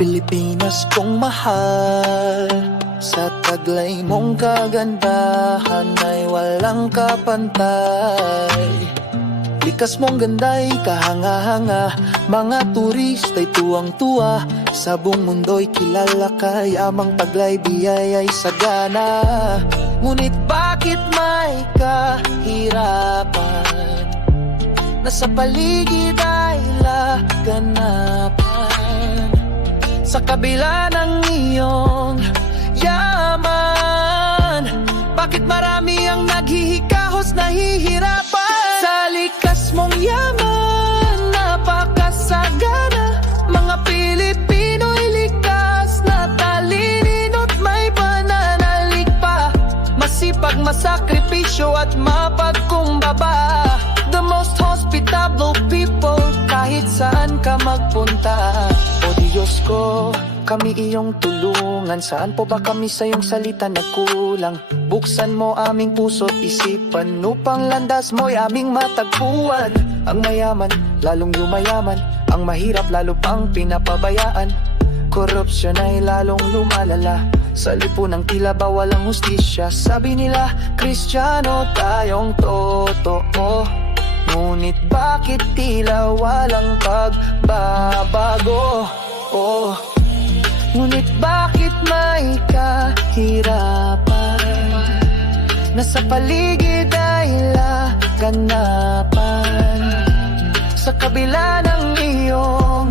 Pilipinas kong mahal, sa taglay mong kagandahan ay walang kapantay. Likas mong ganda'y kahanga-hanga, mga turista'y tuwang-tuwa, sa buong mundo'y kilala ka, yamang taglay biyaya'y sagana. Ngunit bakit may kahirapan, nasa paligid ay laganapan? Sa kabila ng iyong yaman, bakit marami ang naghihikahos, nahihirapan? Sa likas mong yaman, napakasagana, mga Pilipino'y likas na talino't may pananalig pa, masipag, masakripisyo at mapagkumbaba. The most hospitable people, kahit saan ka magpunta. O Diyos ko, kami iyong tulungan, saan po ba kami sa iyong salita nagkulang? Buksan mo aming puso't isipan, upang landas mo'y aming matagpuan. Ang mayaman, lalong yumayaman, ang mahirap lalo pang pinapabayaan. Korupsyon ay lalong lumalala, sa lipunang tila ba walang hustisya. Sabi nila, Kristiyano tayong totoo, ngunit bakit tila walang pagbabago? Oh, ngunit bakit may kahirapan, nasa paligid ay laganapan? Sa kabila ng iyong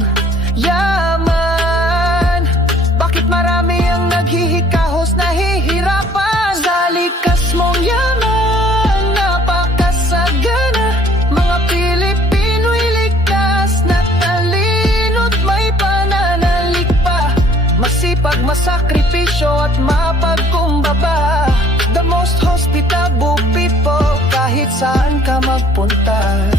yaman, bakit marami ang naghihikahos, nahihirapan? Sa likas mong yaman, napakasagana, mga Pilipino'y likas na talino't may pananalig pa, masipag, masakripisyo at mapagkumbaba. The most hospitable people, kahit saan ka magpunta.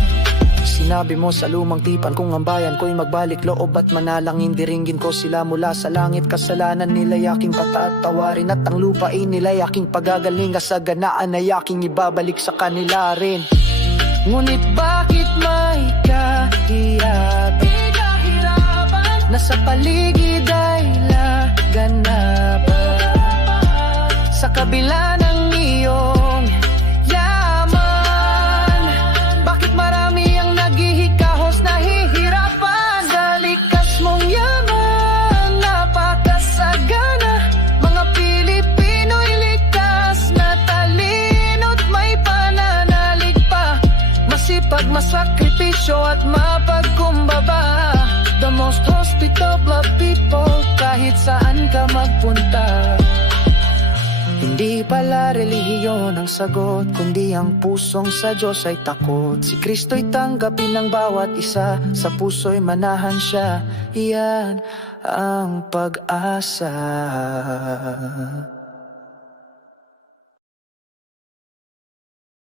Sinabi mo sa lumang tipan kung ang bayan ko'y magbalik loob at manalangin, diringgin ko sila mula sa langit. Kasalanan nila'y aking patatawarin, at ang lupain nila'y aking pagagaling, kasaganaan ay aking ibabalik sa kanila rin. Ngunit bakit may kahirapan, nasa paligid ay laganapan? Sa kabila ng iyong yaman, bakit marami ang naghihikahos, nahihirapan? Sa likas mong yaman, napakasagana, mga Pilipino'y likas na talino't may pananalig pa, masipag, masakripisyo at mapagkumbaba. The most hospitable people, kahit saan ka magpunta. Hindi pala relihiyon ang sagot, kundi ang pusong sa Diyos ay takot. Si Kristo'y tanggapin ng bawat isa, sa puso'y manahan siya, iyan ang pag-asa.